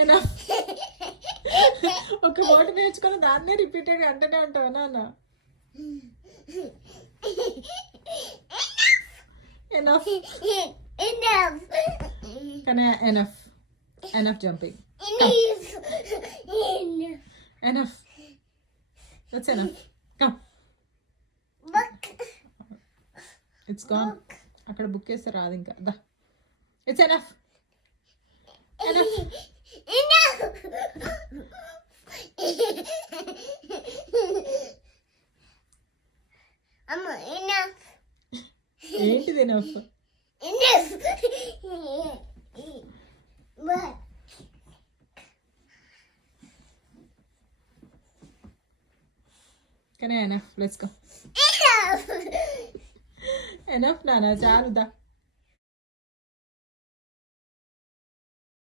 ఎనఫ్. ఒక వర్డ్ నేర్చుకుని దాన్నే రిపీటెడ్గా అంటూనే ఉంటావు నాన్న. ఎనఫ్. కానీ enough. Enough jumping. Enough. That's enough. Come. It's gone. అక్కడ బుక్ చేస్తే రాదు ఇంకా. దా. It's enough. ఎనఫ్. ఏంటిది ఎనఫ్? కానీ ఎనఫ్. Let's go. ఎనఫ్ నాన్న, చాలు దా.